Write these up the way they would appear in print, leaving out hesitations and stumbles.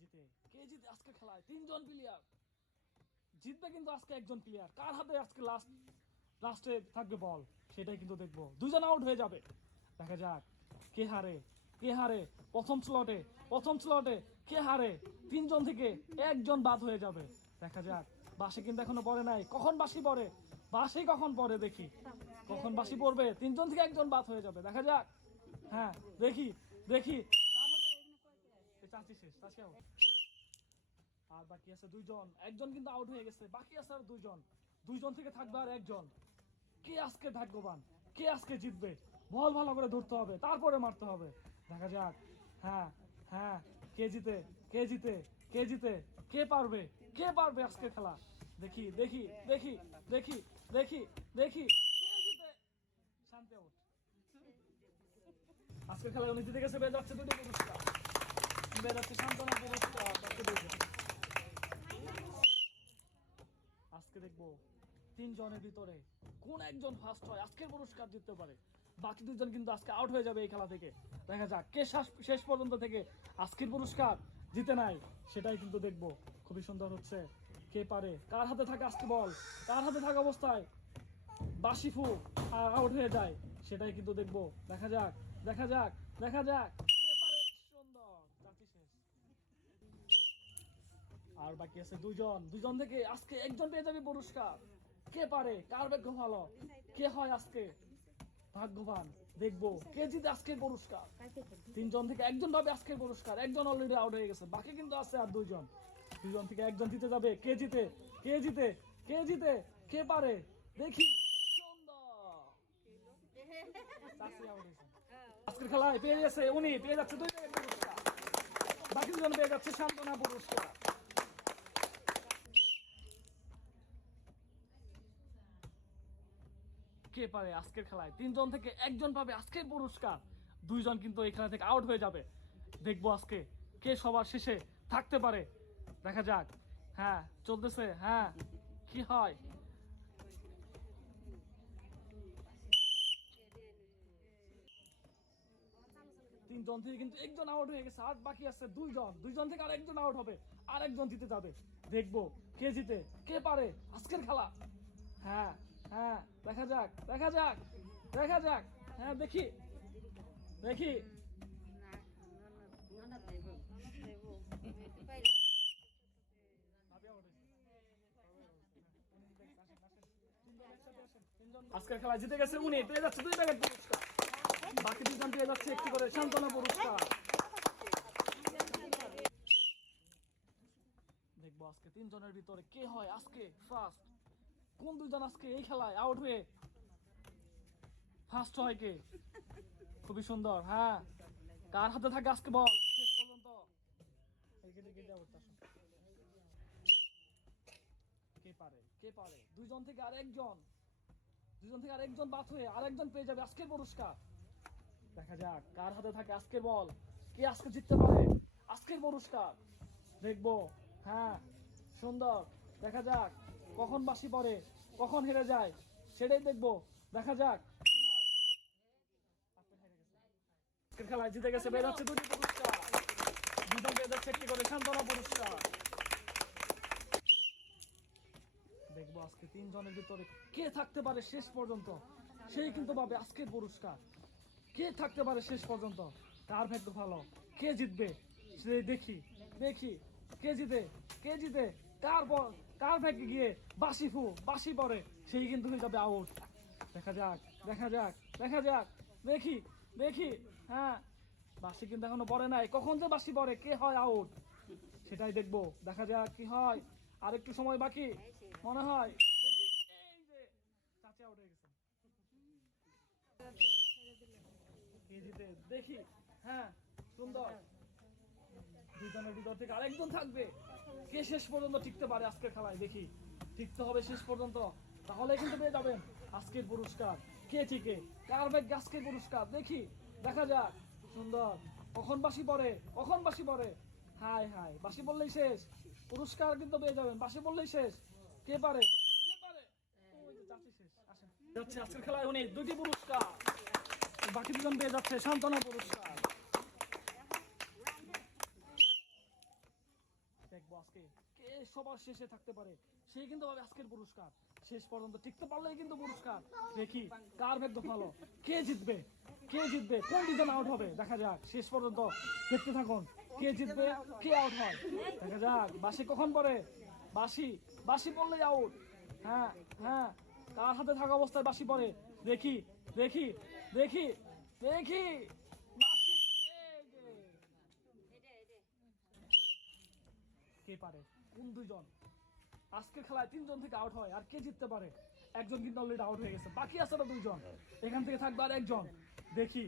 জিতে আজকে খেলায় তিনজন প্লেয়ার জিতবে, কিন্তু আজকে একজন প্লেয়ার। কার হাতে আজকে লাস্টে থাকবে বল সেটাই কিন্তু দেখবো। দুজন আউট হয়ে যাবে, দেখা যাক কে হারে। প্রথম স্লটে কে হারে, তিনজন থেকে একজন বাদ হয়ে যাবে। দেখা যাক, বাঁশি কিন্তু এখনো পড়ে নাই। কখন বাঁশি পড়ে, কখন পড়ে দেখি, কখন বাঁশি পড়বে। তিনজন থেকে একজন বাদ হয়ে যাবে, দেখা যাক। হ্যাঁ, দেখি চাচি শেষ, চাচি আউট। আর বাকি আছে দুইজন, একজন কিন্তু আউট হয়ে গেছে, বাকি আছে আর দুইজন থেকে থাকবে আর একজন। কে আজকে ভাগ্যবান, কে আজকে জিতবে? বল ভালো করে ধরতে হবে, তারপরে মারতে হবে। দেখা যাক। হ্যাঁ, কে জিতে, কে পারবে আজকে খেলা। দেখি কে জিতে। শান্তি আউট। আজকের খেলায় উনি জিতে গেছে, বেয়ে যাচ্ছে দুটো পুরস্কার, বেয়ে যাচ্ছে সান্ত্বনা পুরস্কার। আজকে দেখবো তিনজনের ভিতরে কোন একজন ফার্স্ট হয়, আজকের পুরস্কার জিততে পারে। বাকি দুজন কিন্তু আজকে আউট হয়ে যাবে এই খেলা থেকে। দেখা যাক কে শেষ পর্যন্ত থেকে আজকের পুরস্কার জিতে নাই, সেটাই কিন্তু দেখবো। খুবই সুন্দর হচ্ছে, কে পারে, কার হাতে থাকে আজকে বল, কার হাতে থাকা অবস্থায় বাসিফু আউট হয়ে যায়, সেটাই কিন্তু দেখবো। দেখা যাক কে পারে। সুন্দর, চাচি শেষ। আর বাকি আছে দুজন থেকে আজকে একজন পেয়ে যাবে পুরস্কার। কে পারে, কার ভাগ্য ভালো, কে হয় আজকে ভাগ্যবান, দেখবো কে জিতে আজকের পুরস্কার। তিনজন থেকে একজন পাবে আজকের পুরস্কার, একজন অলরেডি আউট হয়ে গেছে, বাকি কিন্তু আছে আর দুইজন থেকে একজন জিতে যাবে। কে জিতে, কে পারে, দেখি। আজকের খেলায় পেয়ে যাচ্ছে উনি, পেয়ে যাচ্ছে 2 টাকার পুরস্কার, বাকি দুজন পেয়ে যাচ্ছে সান্ত্বনা পুরস্কার। কে পারে আজকের খেলায় তিনজন থেকে একজন পাবে আজকের পুরস্কার, দুইজন কিন্তু এই খেলা থেকে আউট হয়ে যাবে। দেখবো আজকে কে সবার শেষে থাকতে পারে, দেখা যাক। হ্যাঁ, চলতেছে। হ্যাঁ, কি হয়। তিনজন থেকে কিন্তু একজন আউট হয়ে গেছে, আর বাকি আছে দুইজন থেকে আর একজন আউট হবে, আর একজন জিতে যাবে। দেখবো কে জিতে, কে পারে আজকের খেলা। হ্যাঁ, দেখা যাক। হ্যাঁ, দেখি আজকের খেলা জিতে গেছে উনি, পেয়ে যাচ্ছে 2 টাকার পুরস্কার, বাকি দুজন পেয়ে যাচ্ছে একটি করে সান্ত্বনা পুরস্কার। দেখবো আজকে তিনজনের ভিতরে কে হয় আজকে ফার্স্ট, কোন দুজন আজকে এই খেলায় আউট হয়ে ফার্স্ট হয় কে। খুবই সুন্দর। হ্যাঁ, কার হাতে থাকে আজকে বল শেষ পর্যন্ত। কে পারে দুইজন থেকে আরেকজন বাদ হয়ে আরেকজন পেয়ে যাবে আজকের পুরস্কার। দেখা যাক কার হাতে থাকে আজকের বল, কে আজকে জিততে পারে আজকের পুরস্কার। দেখবো। হ্যাঁ, সুন্দর। দেখা যাক কখন বাঁশি পড়ে, কখন হেরে যায়, সেটাই দেখবো। দেখা যাক। আজকের খেলায় জিতে গেছে, পেয়ে যাচ্ছে 2টি পুরস্কার, দুজন পেয়ে যাচ্ছে একটি করে সান্ত্বনা পুরস্কার। দেখবো আজকে তিনজনের ভিতরে কে থাকতে পারে শেষ পর্যন্ত, সেই কিন্তু পাবে আজকের পুরস্কার। কে থাকতে পারে শেষ পর্যন্ত, কার ভাগ্য ভালো, কে জিতবে সেই দেখি কে জিতে কার ভাগ্যে গিয়ে বাঁশি পড়ে, সেই কিন্তু হয়ে যাবে আউট। দেখা যাক দেখি। হ্যাঁ, বাঁশি কিন্তু এখনো পড়ে নাই, কখন যে বাঁশি পড়ে, কে হয় আউট, সেটাই দেখবো। দেখা যাক কি হয়, আর একটু সময় বাকি মনে হয়। এই যে চাচি আউট হয়ে গেছে, কে জিতে দেখি। হ্যাঁ, সুন্দর। দুইজনের ভিতর থেকে আরেকজন থাকবে, কে শেষ পর্যন্ত টিকতে পারে আজকের খেলায়, দেখি। টিকতে হবে শেষ পর্যন্ত, তাহলে কিন্তু পেয়ে যাবেন আজকের পুরস্কার। কে টিকে, কার ভাগ্যে আজকের পুরস্কার, দেখি। দেখা যাক। সুন্দর। কখন বাঁশি পড়ে। হাই বাঁশি বললেই শেষ, পুরস্কার কিন্তু পেয়ে যাবেন। বাঁশি বললেই শেষ, কে পারে। ওই যে চাচি শেষ। আসেন, যাচ্ছে আজকের খেলায় উনি 2টি পুরস্কার, বাকি দুজন পেয়ে যাচ্ছে সান্ত্বনা পুরস্কার। কে সবার শেষে থাকতে পারে সেই কিন্তু পাবে আজকের পুরস্কার। শেষ পর্যন্ত টিকতে পারলেই কিন্তু পুরস্কার। দেখি কার ভাগ্য ভালো, কে জিতবে, কে জিতবে, কোন ডিজাইন আউট হবে দেখা যাক। শেষ পর্যন্ত দেখতে থাকুন কে জিতবে, কে আউট হয় দেখা যাক। বাঁশি কখন পড়ে? বাঁশি, বাঁশি পড়লে আউট। হ্যাঁ হ্যাঁ, কার হাতে থাকা অবস্থায় বাঁশি পড়ে? দেখি দেখি দেখি দেখি বাঁশি, এই যে। কে পারে? কোন দুইজন? আজকের খেলায় 3 জন থেকে আউট হয়। আর কে জিততে পারে? একজন কিন্তু অলরেডি আউট হয়ে গেছে, বাকি আছে না 2 জন। এখান থেকে থাকবে আর একজন। দেখি,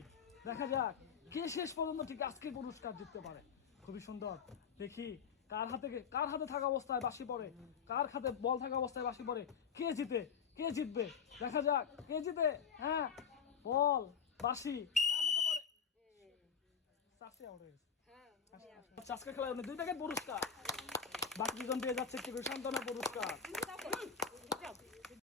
দেখা যাক কে শেষ পর্যন্ত ঠিক আজকের পুরস্কার জিততে পারে। খুবই সুন্দর। দেখি কার হাতে থাকা অবস্থায় বাঁশি পড়ে, কার হাতে বল থাকা অবস্থায় বাঁশি পড়ে, কে জিতে, কে জিতবে দেখা যাক। কে জিতে? হ্যাঁ, বল বাঁশি কার হাতে পড়ে? চাষি আউট হয়ে গেছে। আজকের খেলায় 2 প্যাকেট পুরস্কার, বাকি দুজন পেয়ে যাচ্ছে একটি সান্ত্বনা পুরস্কার।